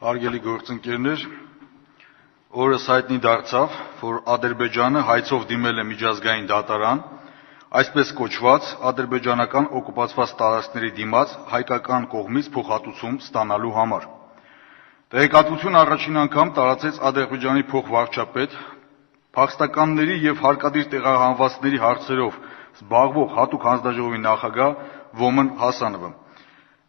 Հարգելի գործընկերներ, օրս հայտնի դարձավ, որ Ադրբեջանը հայցով դիմել է միջազգային դատարան, այսպես կոչված ադրբեջանական օկուպացված տարածքների դիմաց հայկական կողմից փոխհատուցում ստանալու համար։ Տեղեկատվություն առաջին անգամ տարածեց Ադրբեջանի փոխվարչապետ, փախստականների եւ հարկադիր տեղահանվածների հարցերով զբաղվող հատուկ հանձնաժողովի նախագահ Ոմն Հասանովը։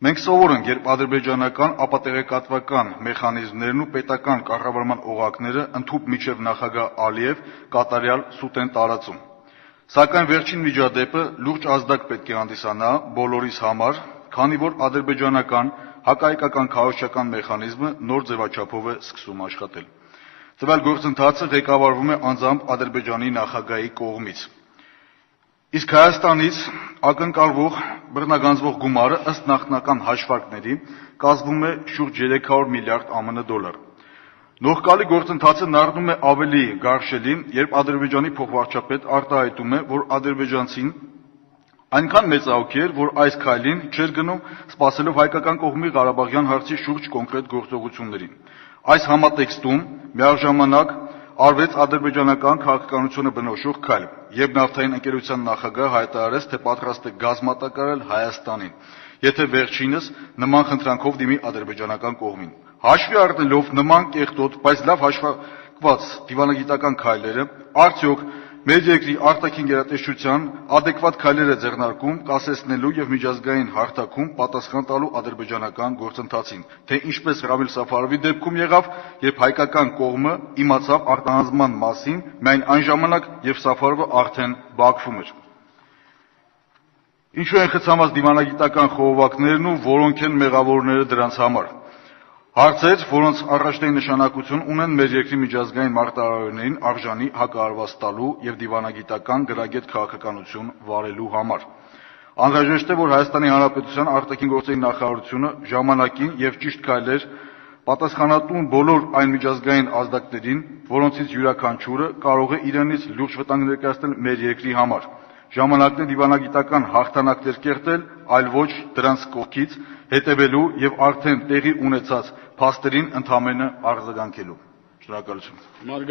Մենք սովոր ենք, երբ ադրբեջանական ապատեղեկատվական մեխանիզմներն ու պետական կառավարման օղակները ընդհուպ միջև նախագահ Ալիև կատարյալ սուտ են տարածում։ Սակայն վերջին միջադեպը լուրջ ազդակ պետք է հանդիսանա բոլորիս համար, քանի որ ադրբեջանական հակահայկական քարոզչական մեխանիզմը նոր ձևաչափով է սկսում աշխատել։ Տվյալ գործընթացը ղեկավարվում է անձամբ Ադրբեջանի նախագահի կողմից։ Իսկ Հայաստանից ակնկալվող բռնագանձվող գումարը ըստ նախնական հաշվարկների կազմում է շուրջ 300 միլիարդ ԱՄՆ դոլար։ Նողկալի գործընթացը նառնում է ավելի գարշելի, երբ Ադրբեջանի փոխվարչապետ արտահայտում է, որ ադրբեջանցին այնքան մեծահոգի էր, որ այս քայլին չէր գնում, սպասելով հայկական կողմի Ղարաբաղյան հարցի շուրջ կոնկրետ գործողություններին։ Այս համատեքստում միաժամանակ արվեց ադրբեջանական քաղաքականությունը բնորոշող քայլ, երբ նավթային ընկերության նախագահը հայտարարեց, թե պատրաստ է գազ մատակարարել Հայաստանին, եթե վերջինս նման խնդրանքով դիմի ադրբեջանական կողմին։ Հաշվի առնելով նման կեղտոտ, բայց լավ հաշվարկված դիվանագիտական քայլերը, արդյոք մեր երկրի արտաքին գերատեսչության adekvat քայլեր է ձեռնարկում կասեցնելու եւ միջազգային հարթակում պատասխան տալու ադրբեջանական գործընթացին, թե ինչպես Ռամիլ Սաֆարովի դեպքում եղավ, երբ հայկական կողմը իմացավ արտահանձնման մասին միայն այն ժամանակ, երբ Սաֆարովը արդեն Բաքվում էր։ Ինչու են խցանված դիվանագիտական խողովակներն ու որոնք են մեղավորները դրանց համար։ Հարցեր, որոնց առաջնային նշանակություն ունեն մեր երկրի միջազգային մարտահրավերներին արժանի հակահարված տալու եւ դիվանագիտական գրագետ քաղաքականություն վարելու համար։ Անհրաժեշտ է, որ Հայաստանի Հանրապետության արտաքին գործերի նախարարությունը ժամանակին եւ ճիշտ քայլեր պատասխանատուն բոլոր այն միջազգային ազդակներին, որոնցից յուրաքանչյուրը կարող է իրենից լուրջ վտանգ ներկայացնել մեր երկրի համար։ Ժամանակն է դիվանագիտական հաղթանակներ կերտել, այլ ոչ դրանց կողքից հետևելու եւ արդեն տեղի ունեցած փաստերին ընդամենը արձագանքելու։ Շնորհակալություն։